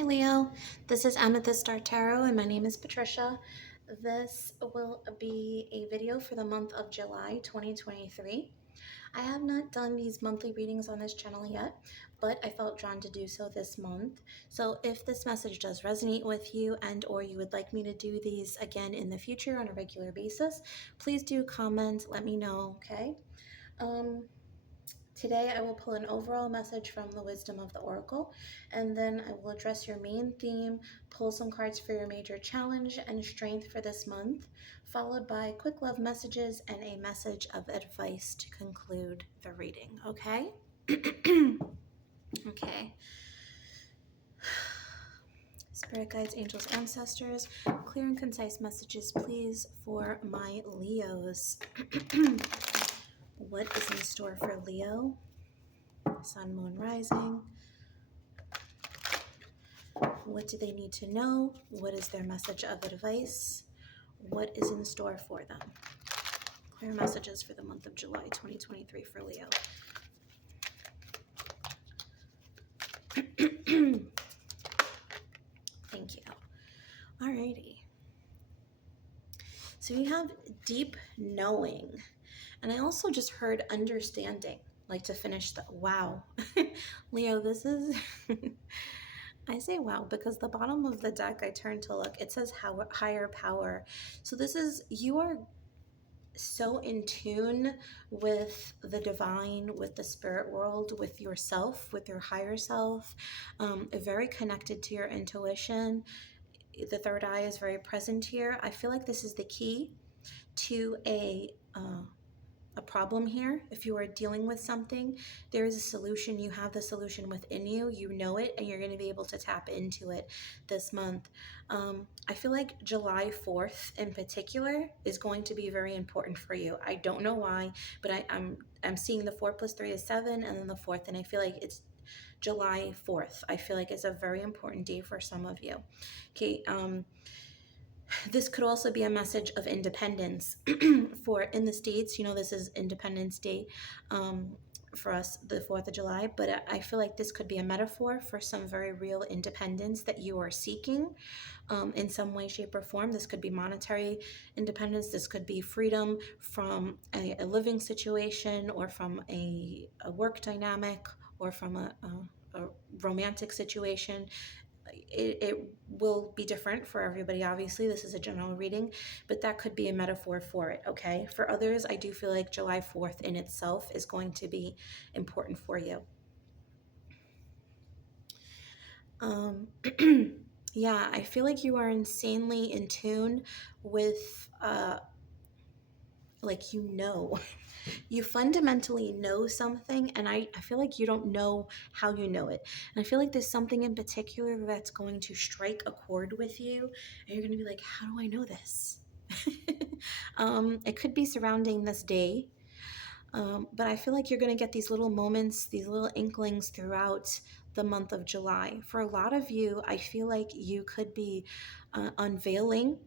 Hi Leo, this is Amethyst Star Tarot and my name is Patricia. This will be a video for the month of July 2023. I have not done these monthly readings on this channel yet, but I felt drawn to do so this month. So if this message does resonate with you and or you would like me to do these again in the future on a regular basis, please do comment, let me know, okay? Today I will pull an overall message from the Wisdom of the Oracle, and then I will address your main theme, pull some cards for your major challenge and strength for this month, followed by quick love messages and a message of advice to conclude the reading, okay? Okay. Spirit guides, angels, ancestors, clear and concise messages, please, for my Leos. What is in store for Leo? Sun, moon, rising. What do they need to know? What is their message of advice? What is in store for them? Clear messages for the month of July 2023 for Leo. Thank you. Alrighty. So we have deep knowing. And I also just heard understanding, like to finish the wow. Leo, this is... I say wow because the bottom of the deck I turned to look, it says higher power. So this is, you are so in tune with the divine, with the spirit world, with yourself, with your higher self, very connected to your intuition. The third eye is very present here. I feel like this is the key to a problem here. If you are dealing with something, there is a solution. You have the solution within you. You know it, and you're going to be able to tap into it this month. I feel like July 4th in particular is going to be very important for you. I don't know why, but I'm seeing the 4 + 3 is 7, and then the 4th, and I feel like it's July 4th. I feel like it's a very important day for some of you. Okay. This could also be a message of independence for in the States. You know, this is Independence Day for us, the 4th of July, but I feel like this could be a metaphor for some very real independence that you are seeking in some way, shape, or form. This could be monetary independence. This could be freedom from a living situation or from a work dynamic or from a romantic situation. It will be different for everybody. Obviously, this is a general reading, but that could be a metaphor for it, okay? For others, I do feel like July 4th in itself is going to be important for you. Yeah, I feel like you are insanely in tune with, like, you fundamentally know something, and I feel like you don't know how you know it. And I feel like there's something in particular that's going to strike a chord with you, and you're going to be like, how do I know this? It could be surrounding this day, but I feel like you're going to get these little moments, these little inklings throughout the month of July. For a lot of you, I feel like you could be unveiling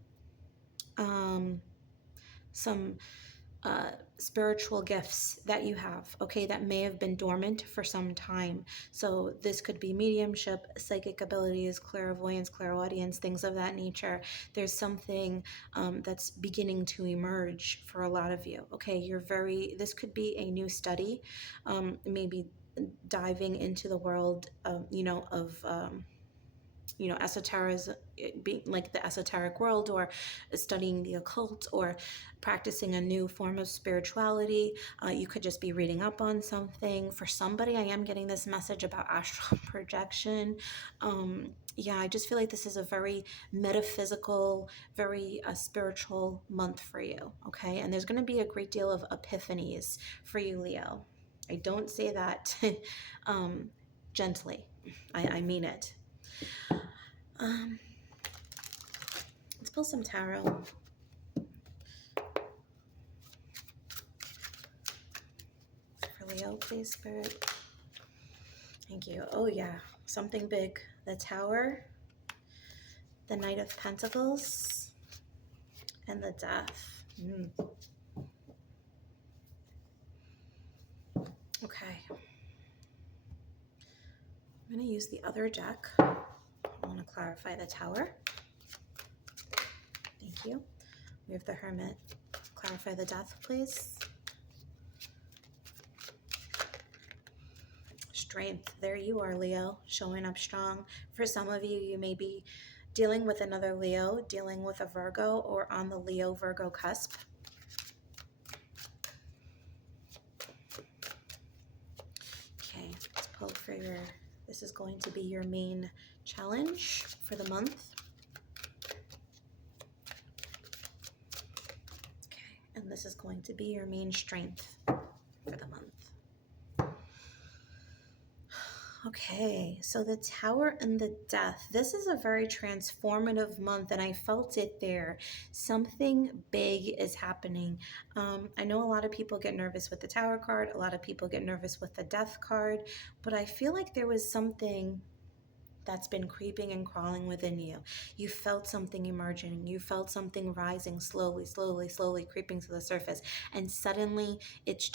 some spiritual gifts that you have, okay, that may have been dormant for some time. So this could be mediumship, psychic abilities, clairvoyance, clairaudience, things of that nature. There's something that's beginning to emerge for a lot of you, okay? This could be a new study, maybe diving into the world, of esotericism, being like the esoteric world, or studying the occult, or practicing a new form of spirituality. You could just be reading up on something. For somebody, I am getting this message about astral projection. Yeah, I just feel like this is a very metaphysical, very spiritual month for you, okay? And there's going to be a great deal of epiphanies for you, Leo. I don't say that gently. I mean it. Let's pull some tarot. For Leo, please, Spirit. Thank you. Oh yeah, something big. The Tower, the Knight of Pentacles, and the Death. Okay. I'm going to use the other deck. Hold want to clarify the Tower. Thank you. We have the Hermit. Clarify the Death, please. Strength. There you are, Leo, showing up strong. For some of you, you may be dealing with another Leo, dealing with a Virgo, or on the Leo-Virgo cusp. Okay, let's pull for your, this is going to be your main challenge for the month. Okay, and this is going to be your main strength for the month. Okay, so the Tower and the Death. This is a very transformative month, and I felt it there. Something big is happening. I know a lot of people get nervous with the Tower card. A lot of people get nervous with the Death card. But I feel like there was something that's been creeping and crawling within you. You felt something emerging. You felt something rising slowly, slowly, slowly creeping to the surface. And suddenly it's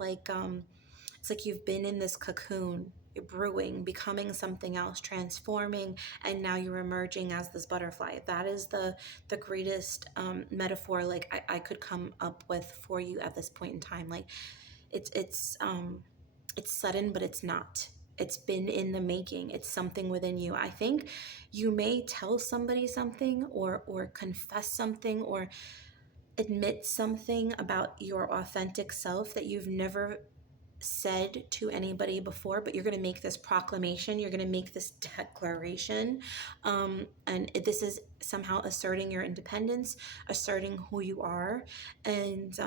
like you've been in this cocoon, you're brewing, becoming something else, transforming, and now you're emerging as this butterfly. That is the greatest metaphor like I could come up with for you at this point in time. Like it's sudden, but it's not. It's been in the making. It's something within you. I think you may tell somebody something or confess something or admit something about your authentic self that you've never said to anybody before, but you're going to make this proclamation, you're going to make this declaration, and this is somehow asserting your independence, asserting who you are. And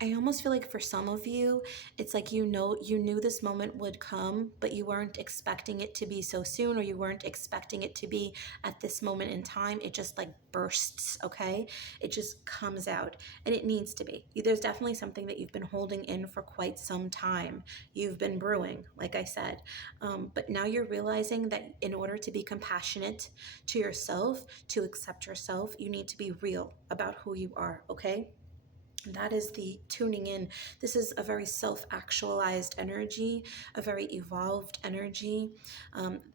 I almost feel like for some of you, it's like you knew this moment would come, but you weren't expecting it to be so soon, or you weren't expecting it to be at this moment in time. It just like bursts, okay? It just comes out, and it needs to be. There's definitely something that you've been holding in for quite some time. You've been brewing, like I said, but now you're realizing that in order to be compassionate to yourself, to accept yourself, you need to be real about who you are, okay? That is the tuning in. This is a very self-actualized energy, a very evolved energy,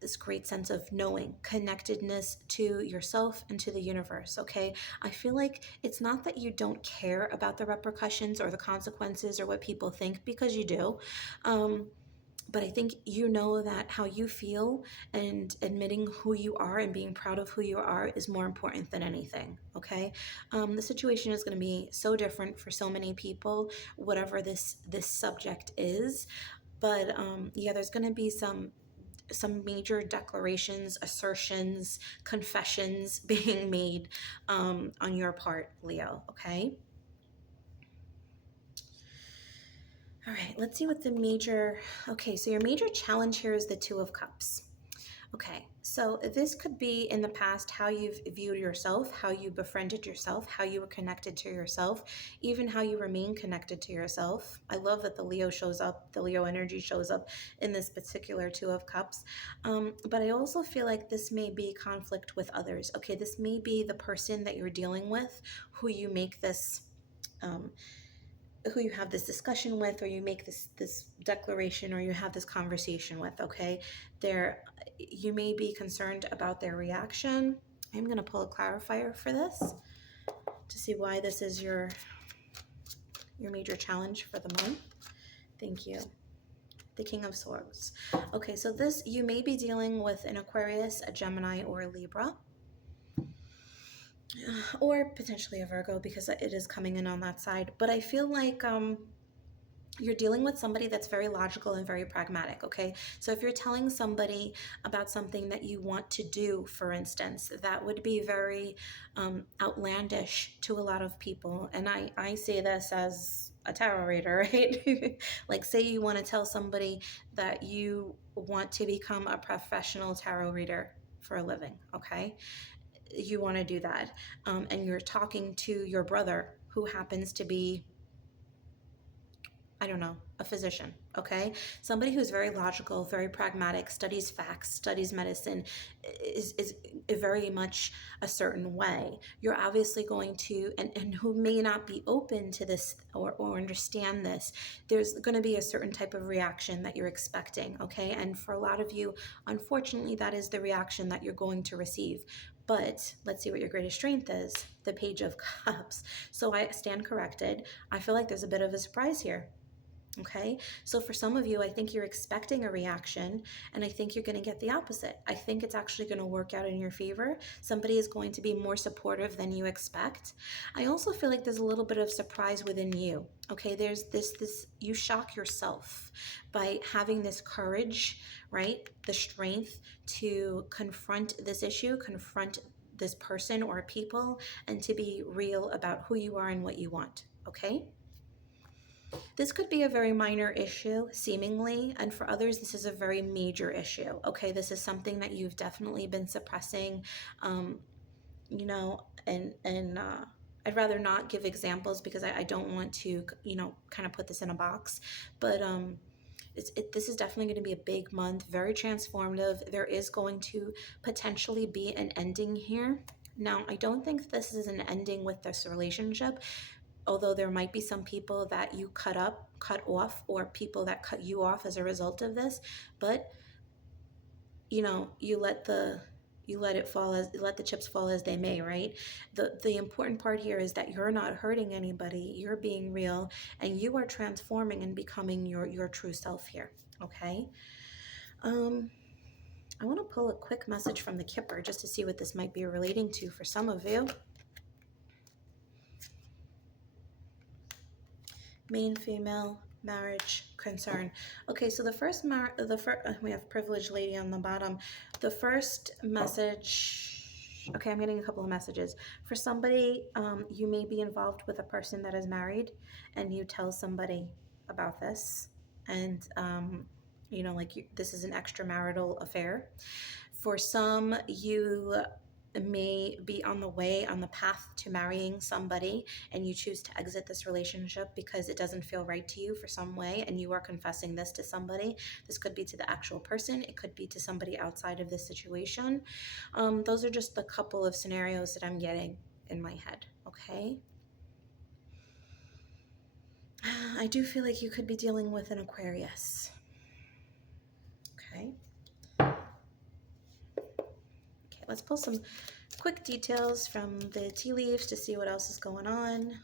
this great sense of knowing, connectedness to yourself and to the universe, okay? I feel like it's not that you don't care about the repercussions or the consequences or what people think, because you do. But I think you know that how you feel and admitting who you are and being proud of who you are is more important than anything, okay? The situation is going to be so different for so many people, whatever this subject is. But yeah, there's going to be some major declarations, assertions, confessions being made on your part, Leo, okay? All right, let's see what the major, okay, so your major challenge here is the Two of Cups. Okay, so this could be in the past how you've viewed yourself, how you befriended yourself, how you were connected to yourself, even how you remain connected to yourself. I love that the Leo shows up, the Leo energy shows up in this particular Two of Cups. But I also feel like this may be conflict with others. Okay, this may be the person that you're dealing with who you make this who you have this discussion with, or you make this declaration, or you have this conversation with, okay? You may be concerned about their reaction. I'm going to pull a clarifier for this to see why this is your major challenge for the month. Thank you. The King of Swords. Okay, so this, you may be dealing with an Aquarius, a Gemini, or a Libra, or potentially a Virgo, because it is coming in on that side. But I feel like you're dealing with somebody that's very logical and very pragmatic, okay? So if you're telling somebody about something that you want to do, for instance, that would be very outlandish to a lot of people. And I say this as a tarot reader, right? Like, say you want to tell somebody that you want to become a professional tarot reader for a living, okay? You want to do that. And you're talking to your brother who happens to be I don't know, a physician, okay? Somebody who's very logical, very pragmatic, studies facts, studies medicine, is very much a certain way. You're obviously going to, and who may not be open to this or understand this, there's going to be a certain type of reaction that you're expecting, okay? And for a lot of you, unfortunately, that is the reaction that you're going to receive. But let's see what your greatest strength is, the Page of Cups. So I stand corrected. I feel like there's a bit of a surprise here. Okay, so for some of you, I think you're expecting a reaction, and I think you're going to get the opposite. I think it's actually going to work out in your favor. Somebody is going to be more supportive than you expect. I also feel like there's a little bit of surprise within you. Okay, there's this you shock yourself by having this courage, right? The strength to confront this issue, confront this person or people, and to be real about who you are and what you want. Okay? This could be a very minor issue, seemingly, and for others, this is a very major issue. Okay, this is something that you've definitely been suppressing, um, and I'd rather not give examples because I don't want to, kind of put this in a box. But this is definitely going to be a big month, very transformative. There is going to potentially be an ending here. Now, I don't think this is an ending with this relationship, although there might be some people that you cut off, or people that cut you off as a result of this. But you let the chips fall as they may, right? The important part here is that you're not hurting anybody, you're being real, and you are transforming and becoming your true self here. Okay. I want to pull a quick message from the Kipper just to see what this might be relating to for some of you. Main, female, marriage, concern. Okay, so the first we have privileged lady on the bottom. The first message, okay, I'm getting a couple of messages. For somebody, you may be involved with a person that is married, and you tell somebody about this, and this is an extramarital affair. For some, you may be on the path to marrying somebody, and you choose to exit this relationship because it doesn't feel right to you for some way, and you are confessing this to somebody. This could be to the actual person, it could be to somebody outside of this situation. Those are just a couple of scenarios that I'm getting in my head. Okay, I do feel like you could be dealing with an Aquarius. Okay, let's pull some quick details from the tea leaves to see what else is going on.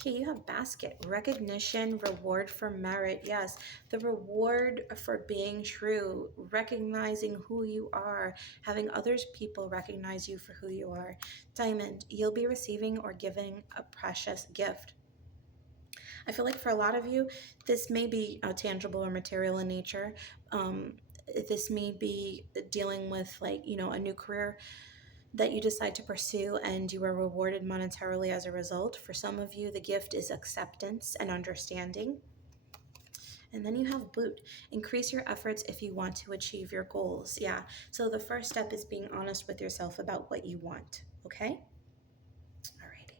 Okay, you have basket, recognition, reward for merit. Yes, the reward for being true, recognizing who you are, having others people recognize you for who you are. Diamond, you'll be receiving or giving a precious gift. I feel like for a lot of you, this may be tangible or material in nature. This may be dealing with a new career that you decide to pursue, and you are rewarded monetarily as a result. For some of you, the gift is acceptance and understanding. And then you have boot. Increase your efforts if you want to achieve your goals. Yeah. So the first step is being honest with yourself about what you want. Okay? Alrighty.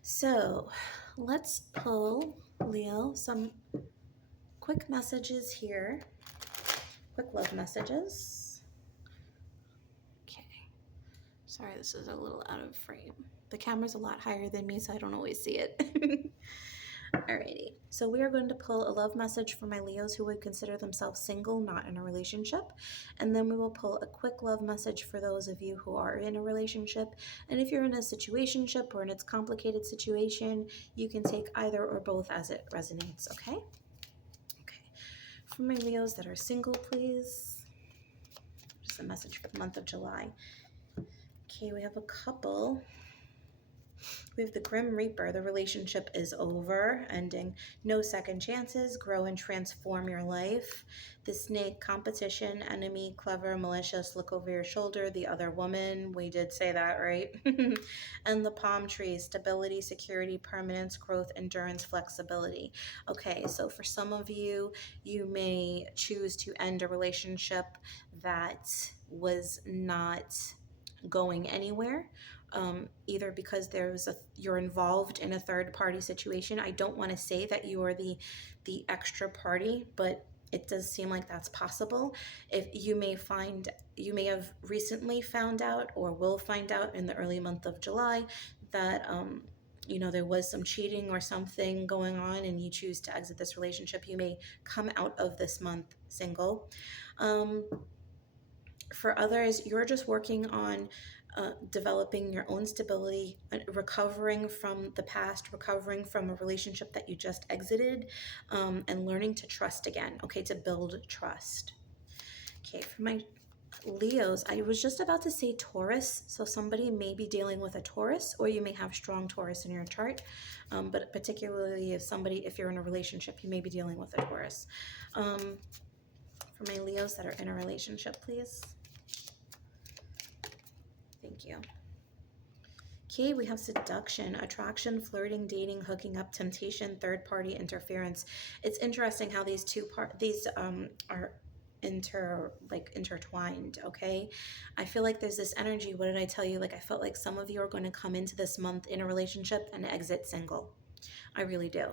So let's pull, Leo, some quick messages here. Quick love messages. Sorry, this is a little out of frame. The camera's a lot higher than me, so I don't always see it. Alrighty, so we are going to pull a love message for my Leos who would consider themselves single, not in a relationship. And then we will pull a quick love message for those of you who are in a relationship. And if you're in a situationship or in a complicated situation, you can take either or both as it resonates, okay? Okay, for my Leos that are single, please. Just a message for the month of July. Okay, we have a couple. We have the Grim Reaper. The relationship is over, ending. No second chances. Grow and transform your life. The Snake, competition, enemy, clever, malicious, look over your shoulder. The other woman, we did say that, right? And the Palm Tree, stability, security, permanence, growth, endurance, flexibility. Okay, so for some of you, you may choose to end a relationship that was not going anywhere, either because you're involved in a third party situation. I don't want to say that you are the extra party, but it does seem like that's possible. If you may have recently found out or will find out in the early month of July that there was some cheating or something going on and you choose to exit this relationship. You may come out of this month single. For others, you're just working on developing your own stability, recovering from the past, recovering from a relationship that you just exited, and learning to trust again, okay, to build trust. Okay, for my Leos, I was just about to say Taurus, so somebody may be dealing with a Taurus, or you may have strong Taurus in your chart, but particularly if you're in a relationship, you may be dealing with a Taurus. For my Leos that are in a relationship, please. Thank you. Okay, we have seduction, attraction, flirting, dating, hooking up, temptation, third-party interference. It's interesting how these are intertwined. Okay, I feel like there's this energy. What did I tell you? Like, I felt like some of you are going to come into this month in a relationship and exit single. I really do.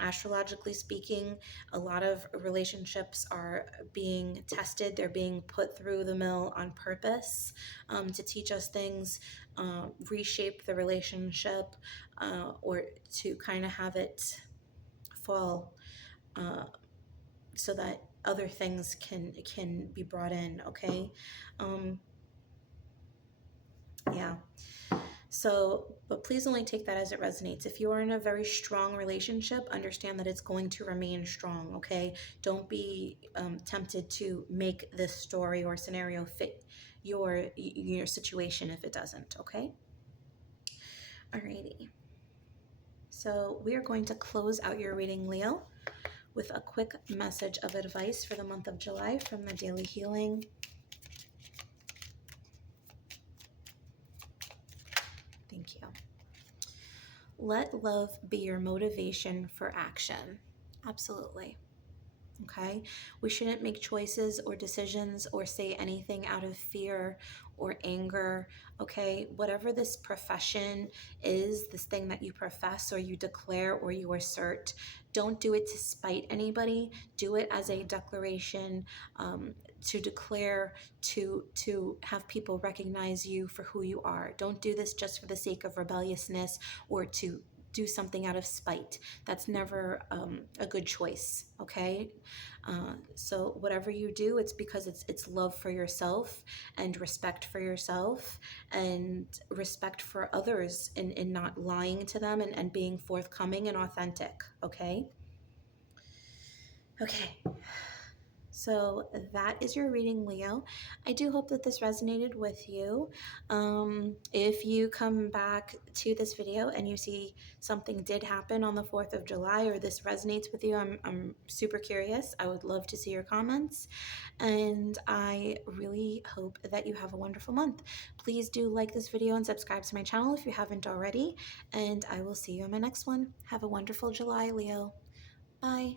Astrologically speaking, a lot of relationships are being tested. They're being put through the mill on purpose, to teach us things, reshape the relationship, or to kind of have it fall, so that other things can be brought in. Okay. Yeah. So, but please only take that as it resonates. If you are in a very strong relationship, understand that it's going to remain strong, okay? Don't be tempted to make this story or scenario fit your situation if it doesn't, okay? Alrighty. So we are going to close out your reading, Leo, with a quick message of advice for the month of July from the Daily Healing. Thank you. Let love be your motivation for action. Absolutely. Okay? We shouldn't make choices or decisions or say anything out of fear or anger. Okay? Whatever this profession is, this thing that you profess or you declare or you assert, don't do it to spite anybody. Do it as a declaration, to declare, to have people recognize you for who you are. Don't do this just for the sake of rebelliousness or to do something out of spite. That's never a good choice, okay? So whatever you do, it's because it's love for yourself and respect for yourself and respect for others in not lying to them and being forthcoming and authentic, okay? Okay. So that is your reading, Leo. I do hope that this resonated with you. If you come back to this video and you see something did happen on the 4th of July or this resonates with you, I'm super curious. I would love to see your comments. And I really hope that you have a wonderful month. Please do like this video and subscribe to my channel if you haven't already. And I will see you in my next one. Have a wonderful July, Leo. Bye.